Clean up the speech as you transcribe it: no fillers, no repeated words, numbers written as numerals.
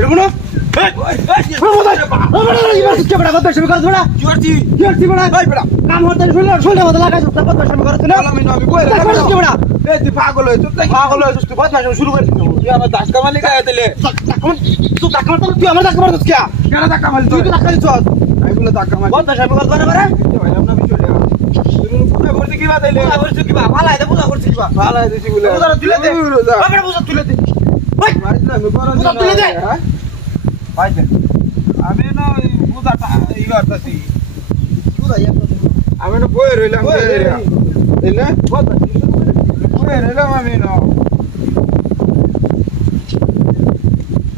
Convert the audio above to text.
বেরবো না কাম হতে শুনলে মতো লাগাই তুই পাগল হয়ে পাগল হয়েছিস তুই বদমাইশ শুরু করে তুই আমার ধাক্কা মারলি গায়ে দিলে তুই ধাক্কা মারতে তুই আমার ধাক্কা মারছিস কে কেন ধাক্কা মারলি তুই তো ধাক্কা দিচ্ছ আমি বলে ধাক্কা মারলি বদমাইশ আমি করতে পারে পুরো ভর্তি কি বাদ এলে পূজা করছিস কি বা ভালো এটা পূজা করছিস বা ভালো হয়েছে বলে পূজা তুলে দে আমরা পূজা তুলে দে ওই আমি বড় পূজা তুলে দে পাইছেন আমি না ওই পূজাটা ই করতেছি পূজা আমি না বই রইলাম বইয়ে রইলি। বই রইলাম আমি না